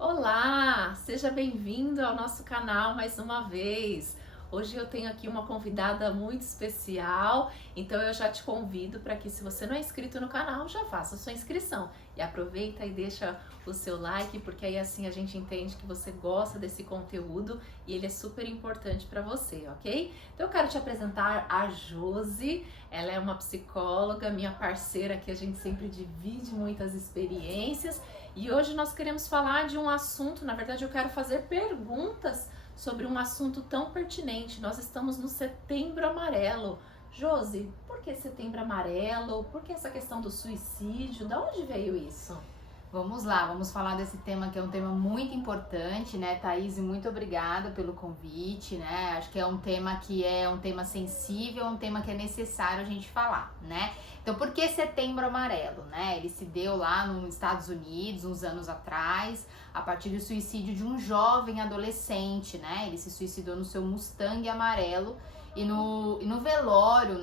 Olá, seja bem-vindo ao nosso canal mais uma vez. Hoje eu tenho aqui uma convidada muito especial, então eu já te convido para que, se você não é inscrito no canal, já faça a sua inscrição e aproveita e deixa o seu like, porque aí assim a gente entende que você gosta desse conteúdo e ele é super importante para você, ok? Então eu quero te apresentar a Josi. Ela é uma psicóloga, minha parceira, que a gente sempre divide muitas experiências. E hoje nós queremos falar de um assunto, na verdade eu quero fazer perguntas sobre um assunto tão pertinente. Nós estamos no Setembro Amarelo. Josi, por que Setembro Amarelo? Por que essa questão do suicídio? Da onde veio isso? Vamos lá, vamos falar desse tema que é um tema muito importante, né, Thaís? Muito obrigada pelo convite, né? Acho que é um tema sensível, um tema que é necessário a gente falar, né? Então, por que Setembro Amarelo, né? Ele se deu lá nos Estados Unidos, uns anos atrás, a partir do suicídio de um jovem adolescente, né? Ele se suicidou no seu Mustang amarelo. E no velório,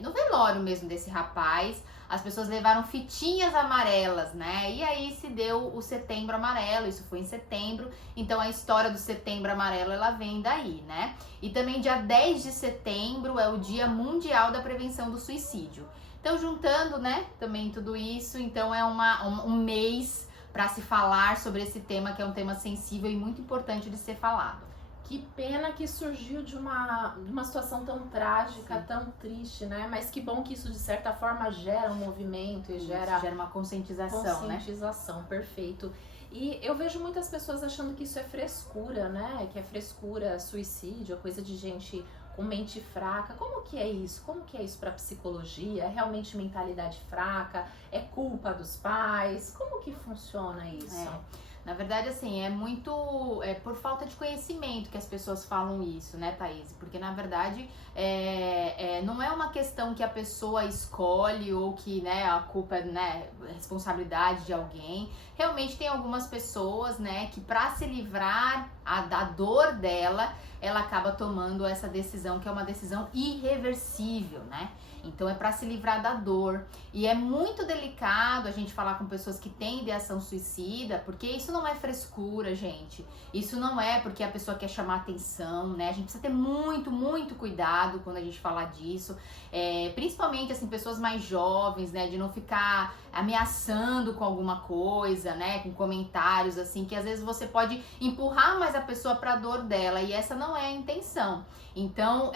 no velório mesmo desse rapaz, as pessoas levaram fitinhas amarelas, né? E aí se deu o Setembro Amarelo, isso foi em setembro, então a história do Setembro Amarelo, ela vem daí, né? E também dia 10 de setembro é o Dia Mundial da Prevenção do Suicídio. Então, juntando, né, também tudo isso, então é um mês para se falar sobre esse tema, que é um tema sensível e muito importante de ser falado. Que pena que surgiu de uma situação tão trágica, Sim. tão triste, né? Mas que bom que isso, de certa forma, gera um movimento e gera uma conscientização, né? Perfeito. E eu vejo muitas pessoas achando que isso é frescura, né? Que é frescura, suicídio, é coisa de gente com mente fraca. Como que é isso? Como que é isso para psicologia? É realmente mentalidade fraca? É culpa dos pais? Como que funciona isso? Na verdade, assim, é por falta de conhecimento que as pessoas falam isso, né, Thaís? Porque, na verdade, não é uma questão que a pessoa escolhe ou que, né, a culpa é, né, responsabilidade de alguém. Realmente tem algumas pessoas, né, que para se livrar da dor dela, ela acaba tomando essa decisão, que é uma decisão irreversível, né? Então é para se livrar da dor. E é muito delicado a gente falar com pessoas que têm ideação suicida, porque isso não é frescura, gente. Isso não é porque a pessoa quer chamar atenção, né? A gente precisa ter muito, muito cuidado quando a gente falar disso. Principalmente, assim, pessoas mais jovens, né? De não ficar ameaçando com alguma coisa, né? Com comentários, assim, que às vezes você pode empurrar mais a pessoa para a dor dela. E essa não é a intenção. Então,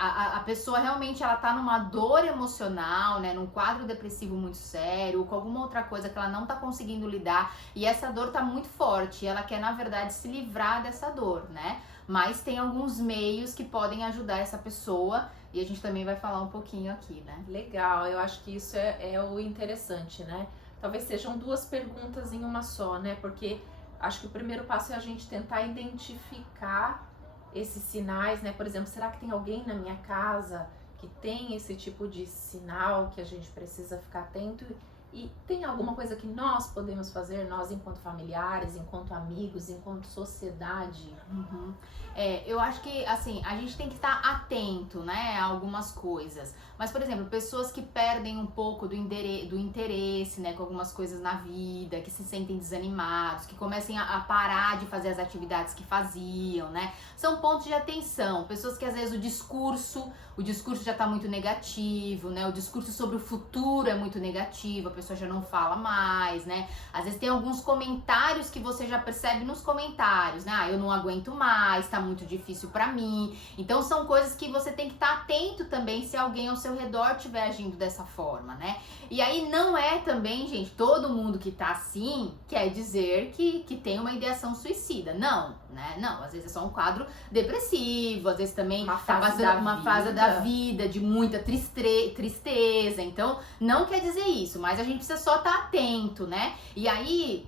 a pessoa realmente, ela tá numa dor emocional, né, num quadro depressivo muito sério, ou com alguma outra coisa que ela não tá conseguindo lidar, e essa dor tá muito forte, e ela quer, na verdade, se livrar dessa dor, né? Mas tem alguns meios que podem ajudar essa pessoa, e a gente também vai falar um pouquinho aqui, né? Legal, eu acho que isso é o interessante, né? Talvez sejam duas perguntas em uma só, né? Porque acho que o primeiro passo é a gente tentar identificar esses sinais, né? Por exemplo, será que tem alguém na minha casa que tem esse tipo de sinal que a gente precisa ficar atento? E tem alguma coisa que nós podemos fazer, nós enquanto familiares, enquanto amigos, enquanto sociedade? Uhum. Eu acho que, assim, a gente tem que estar atento, né, a algumas coisas. Mas, por exemplo, pessoas que perdem um pouco do interesse, né, com algumas coisas na vida, que se sentem desanimados, que comecem a parar de fazer as atividades que faziam, né, são pontos de atenção. Pessoas que, às vezes, o discurso já está muito negativo, né, o discurso sobre o futuro é muito negativo, a pessoa já não fala mais, né. Às vezes tem alguns comentários que você já percebe nos comentários, né, eu não aguento mais, tá muito difícil pra mim. Então são coisas que você tem que estar atento também se alguém ao seu redor estiver agindo dessa forma, né? E aí não é também, gente, todo mundo que tá assim quer dizer que tem uma ideação suicida. Não, né? Não, às vezes é só um quadro depressivo, às vezes também tá passando uma fase da vida de muita tristeza. Então não quer dizer isso, mas a gente precisa só estar atento, né? E aí,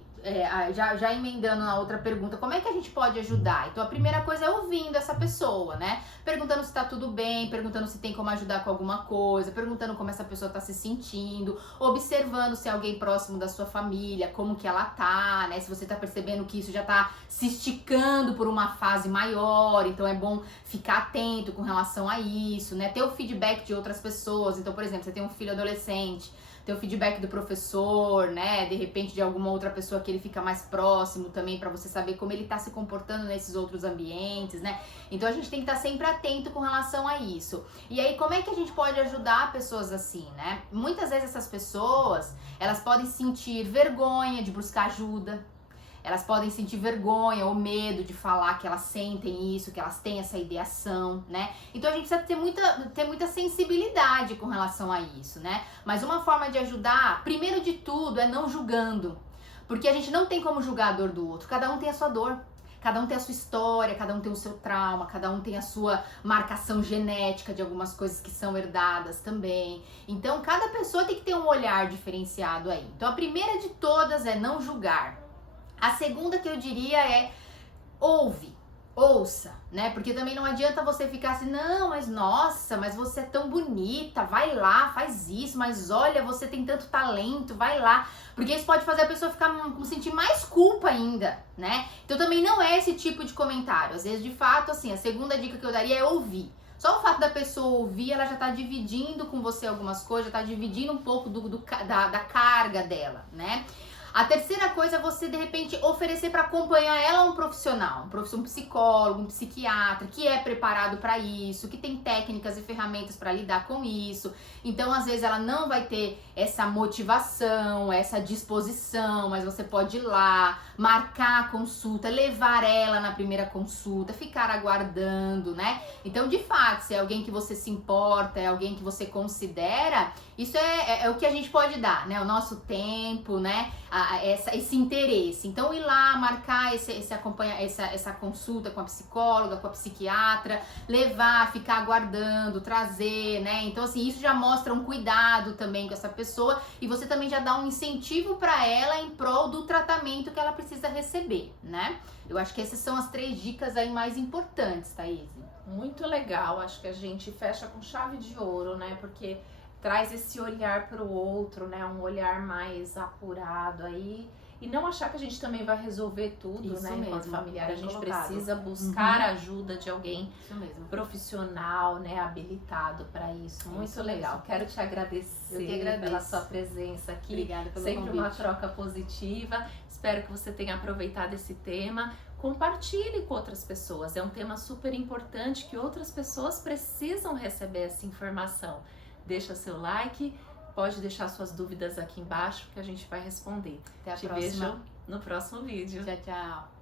já emendando na outra pergunta, como é que a gente pode ajudar? Então a primeira coisa é ouvindo essa pessoa, né? Perguntando se tá tudo bem, perguntando se tem como ajudar com alguma coisa, perguntando como essa pessoa tá se sentindo, observando se é alguém próximo da sua família, como que ela tá, né? Se você tá percebendo que isso já tá se esticando por uma fase maior, então é bom ficar atento com relação a isso, né? Ter o feedback de outras pessoas. Então, por exemplo, você tem um filho adolescente, ter o feedback do professor, né? De repente de alguma outra pessoa que ele fica mais próximo também, para você saber como ele tá se comportando nesses outros ambientes, né? Então a gente tem que estar sempre atento com relação a isso. E aí, como é que a gente pode ajudar pessoas assim, né? Muitas vezes essas pessoas, elas podem sentir vergonha de buscar ajuda. Elas podem sentir vergonha ou medo de falar que elas sentem isso, que elas têm essa ideação, né? Então a gente precisa ter muita sensibilidade com relação a isso, né? Mas uma forma de ajudar, primeiro de tudo, é não julgando. Porque a gente não tem como julgar a dor do outro. Cada um tem a sua dor. Cada um tem a sua história, cada um tem o seu trauma, cada um tem a sua marcação genética de algumas coisas que são herdadas também. Então cada pessoa tem que ter um olhar diferenciado aí. Então a primeira de todas é não julgar. A segunda que eu diria é ouça, né? Porque também não adianta você ficar assim, não, mas nossa, mas você é tão bonita, vai lá, faz isso, mas olha, você tem tanto talento, vai lá. Porque isso pode fazer a pessoa sentir mais culpa ainda, né? Então também não é esse tipo de comentário. Às vezes, de fato, assim, a segunda dica que eu daria é ouvir. Só o fato da pessoa ouvir, ela já tá dividindo com você algumas coisas, já tá dividindo um pouco da carga dela, né? A terceira coisa é você, de repente, oferecer para acompanhar ela um profissional, um psicólogo, um psiquiatra, que é preparado para isso, que tem técnicas e ferramentas para lidar com isso. Então, às vezes, ela não vai ter essa motivação, essa disposição, mas você pode ir lá, marcar a consulta, levar ela na primeira consulta, ficar aguardando, né? Então, de fato, se é alguém que você se importa, é alguém que você considera, isso é o que a gente pode dar, né? O nosso tempo, né? Esse interesse. Então, ir lá, marcar essa consulta com a psicóloga, com a psiquiatra, levar, ficar aguardando, trazer, né? Então, assim, isso já mostra um cuidado também com essa pessoa e você também já dá um incentivo para ela em prol do tratamento que ela precisa receber, né? Eu acho que essas são as 3 dicas aí mais importantes, Thaís. Muito legal, acho que a gente fecha com chave de ouro, né? Porque traz esse olhar para o outro, né? Um olhar mais apurado aí. E não achar que a gente também vai resolver tudo, Isso né? mesmo, Enquanto familiar, a bem gente colocado. precisa buscar ajuda de alguém Isso mesmo. profissional, né? Habilitado para isso. Muito Isso legal. mesmo. Quero te agradecer Eu que agradeço. pela sua presença aqui. Obrigada pelo Sempre convite. uma troca positiva. Espero que você tenha aproveitado esse tema. Compartilhe com outras pessoas. É um tema super importante que outras pessoas precisam receber essa informação. Deixa seu like, pode deixar suas dúvidas aqui embaixo que a gente vai responder. Até a Te próxima. vejo no próximo vídeo. Tchau, tchau.